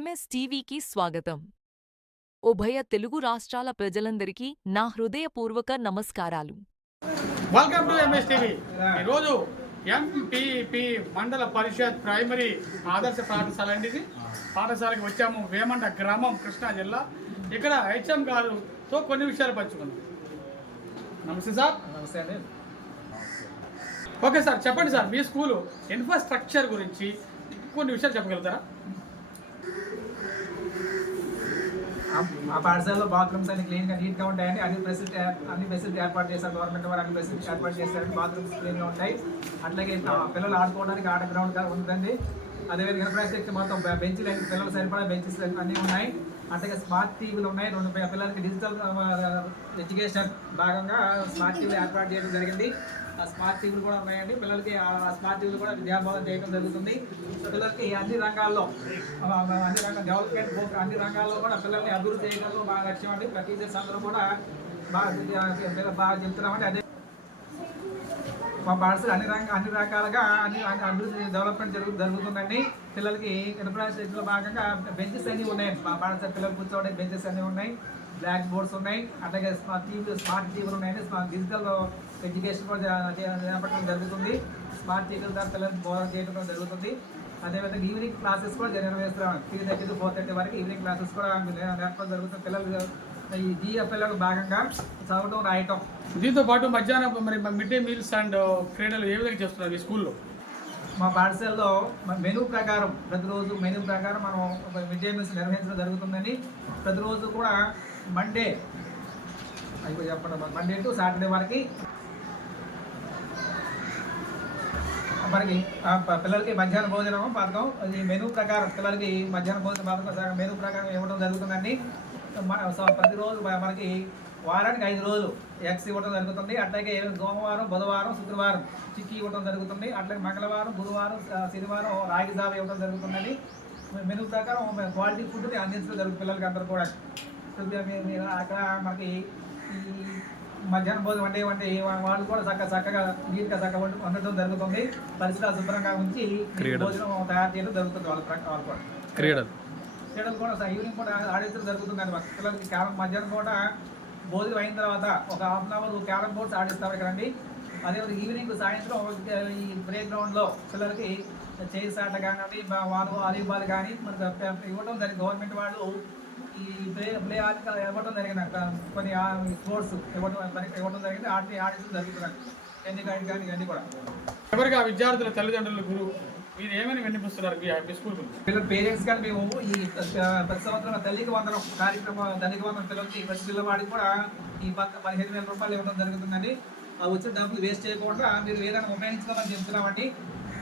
MS టీవీకి స్వాగతం. ఉభయ తెలుగు రాష్ట్రాల ప్రజలందరికీ నా హృదయపూర్వక నమస్కారాలు. Welcome to MS TV. ఈరోజు ఎంపీపీ మండల పరిషత్ ప్రైమరీ ఆదర్శ పాఠశాల అండి. ఇది పాఠశాలకు వచ్చాము. వేమండ గ్రామం, కృష్ణా జిల్లా. ఇక్కడ హెచ్ఎం గారితో కొన్ని విషయాలు పంచుకున్నాం. నమస్తే సార్. నమస్తే అండి. ఓకే సార్, చెప్పండి సార్, మీ స్కూలు ఇన్ఫ్రాస్ట్రక్చర్ గురించి కొన్ని విషయాలు చెప్పగలుగుతారా? మా పాఠశాలలో బాత్రూమ్స్ అన్ని క్లీన్గా నీట్గా ఉంటాయండి. అన్ని ఫెసిలిటీ ఏర్పాటు చేస్తారు. గవర్నమెంట్ వారు అన్ని ఫెసిలిటీ ఏర్పాటు చేస్తారండి. బాత్రూమ్స్ క్లీన్గా ఉంటాయి. అట్లాగే పిల్లలు ఆడుకోవడానికి ఆట గ్రౌండ్ ఉంటుందండి. అదేవిధంగా ఇన్ఫ్రాస్ట్రక్చర్ మొత్తం బెంచ్లు, పిల్లలు సరిపడా బెంచెస్ అన్నీ ఉన్నాయి. అట్లాగే స్మార్ట్ టీవీలు ఉన్నాయి. 2 పిల్లలకి డిజిటల్ ఎడ్యుకేషన్ భాగంగా స్మార్ట్ టీవీలు ఏర్పాటు చేయడం జరిగింది. ఆ స్మార్ట్ టీవీలు కూడా ఉన్నాయండి. పిల్లలకి ఆ స్మార్ట్ టీవీలు కూడా విద్యాబోధన చేయడం జరుగుతుంది. పిల్లలకి అన్ని రంగాల్లో డెవలప్మెంట్ అన్ని రంగాల్లో కూడా పిల్లల్ని అభివృద్ధి చేయడంలో మా లక్ష్యం అండి. టీచర్స్ అందరూ కూడా బాగా చెప్తున్నామండి. అదే మా పాఠశాల అన్ని రకాలుగా అభివృద్ధి డెవలప్మెంట్ జరుగుతుందండి. పిల్లలకి ఇన్ఫ్రాస్ట్రక్చర్లో భాగంగా బెంచెస్ అన్నీ ఉన్నాయి. మా పాఠశాల పిల్లలు కూర్చోవడానికి బెంచెస్ అన్నీ ఉన్నాయి. బ్లాక్ బోర్డ్స్ ఉన్నాయి. అట్లాగే స్మార్ట్ టీవీలు ఉన్నాయండి. డిజిటల్ ఎడ్యుకేషన్ కూడా చేపట్టడం జరుగుతుంది. స్మార్ట్ టీవీల ద్వారా పిల్లలకు బోధన చేయడం జరుగుతుంది. అదేవిధంగా ఈవినింగ్ క్లాసెస్ కూడా నిర్వహిస్తున్నాం. 3:30 to 4:30 వరకు ఈవినింగ్ క్లాసెస్ కూడా నేర్పడం జరుగుతుంది. పిల్లలు ఈ జిఎఫ్ఎల్లో భాగంగా చదవడం, రాయటం. దీంతో పాటు మధ్యాహ్నం మరి మిడ్ డే మీల్స్ అండ్ క్రీడలు ఏ విధంగా చేస్తున్నారు ఈ స్కూల్లో? మా పాఠశాలలో మెనూ ప్రకారం ప్రతిరోజు మనం మిడ్ డే మీల్స్ నిర్వహించడం జరుగుతుందండి. ప్రతిరోజు కూడా మండే టు సాటర్డే వరకు మనకి పిల్లలకి మధ్యాహ్న భోజనం పథకం ఈ మెనూ ప్రకారం పిల్లలకి మధ్యాహ్న భోజన పథకం మెనూ ప్రకారం ఇవ్వడం జరుగుతుందండి. ప్రతిరోజు మనకి వారానికి 5 రోజులు ఎగ్స్ ఇవ్వడం జరుగుతుంది. అట్లాగే సోమవారం, బుధవారం, శుక్రవారం చిక్కీ ఇవ్వడం జరుగుతుంది. అట్లాగే మంగళవారం, గురువారం, శనివారం రాగి జావ ఇవ్వడం జరుగుతుందండి. మెనూ ప్రకారం క్వాలిటీ ఫుడ్ని అందించడం జరుగుతుంది పిల్లలకి అందరూ కూడా. అక్కడ మనకి ఈ మధ్యాహ్నం భోజనం వండే వాళ్ళు కూడా చక్కగా నీట్గా వండటం జరుగుతుంది. పరిసరాలు శుభ్రంగా ఉంచి భోజనం తయారు చేయడం జరుగుతుంది. వాళ్ళు కూడా క్రీడలు కూడా ఈవినింగ్ కూడా ఆడించడం జరుగుతుందండి. పిల్లలకి మధ్యాహ్నం కూడా భోజనం అయిన తర్వాత ఒక ½ an hour క్యారమ్ బోర్డ్స్ ఆడిస్తారు ఇక్కడండి. అదేవిధంగా ఈవినింగ్ సాయంత్రం ఈ ప్లే గ్రౌండ్లో పిల్లలకి చైర్స్ ఆట కానివ్వండి, వాలీబాల్ కానీ మనకు ఇవ్వడం జరిగింది. గవర్నమెంట్ వాళ్ళు ఈ ప్లే ఆట ఇవ్వడం జరిగింది. కొన్ని స్పోర్ట్స్ ఇవ్వడం జరిగింది. ఆడించడం జరుగుతుంది. ఎన్నికైట్ కానీ ఇవన్నీ కూడా. ఎవరికి ఆ విద్యార్థుల తల్లిదండ్రుల గురువు మీరు ఏమైనా వినిపిస్తున్నారు మీ స్కూల్ గురించి? పిల్లల పేరెంట్స్ కానీ మేము ఈ ప్రతి సంవత్సరం తల్లికి వందనం కార్యక్రమం, తల్లికి వందనం పిల్లలకి ప్రతి పిల్లవాడికి కూడా ఈ 15,000 రూపాయలు ఇవ్వడం జరుగుతుందండి. వచ్చిన డబ్బులు వేస్ట్ చేయకుండా మీరు ఏదైనా ఉపయోగించుకోమని చెప్తున్నామండి.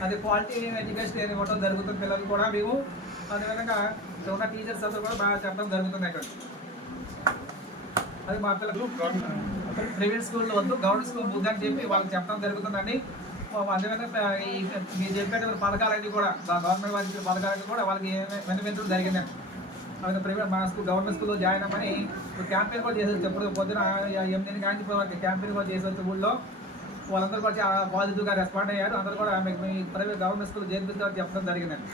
అది క్వాలిటీ ఎడ్యుకేషన్ ఇవ్వడం జరుగుతుంది పిల్లలు కూడా. మేము అదేవిధంగా ఉన్న టీచర్స్ అందరూ కూడా బాగా చెప్పడం జరుగుతుంది. అక్కడ అది మా పిల్లలు ప్రైవేట్ స్కూల్లో వద్దు, గవర్నమెంట్ స్కూల్ బుద్ధి అని చెప్పి వాళ్ళకి చెప్పడం జరుగుతుందండి. అదేవిధంగా ఈ మీరు చెప్పేట పథకాలన్నీ కూడా గవర్నమెంట్ వారి పథకాలన్నీ కూడా వాళ్ళకి వినిపించడం జరిగిందండి. అదే ప్రైవేట్ మా గవర్నమెంట్ స్కూల్లో జాయిన్ అవ్వమని క్యాంపెయిన్ కూడా చేసేది. ఎప్పుడు పొద్దున 8 గంటల వరకు క్యాంపెయిన్ కూడా చేసేది. ఊళ్ళో వాళ్ళందరూ కూడా పాజిటివ్గా రెస్పాండ్ అయ్యారు. అందరూ కూడా మీ ప్రైవేట్ గవర్నమెంట్ స్కూల్ చేర్పిస్తారని చెప్పడం జరిగిందండి.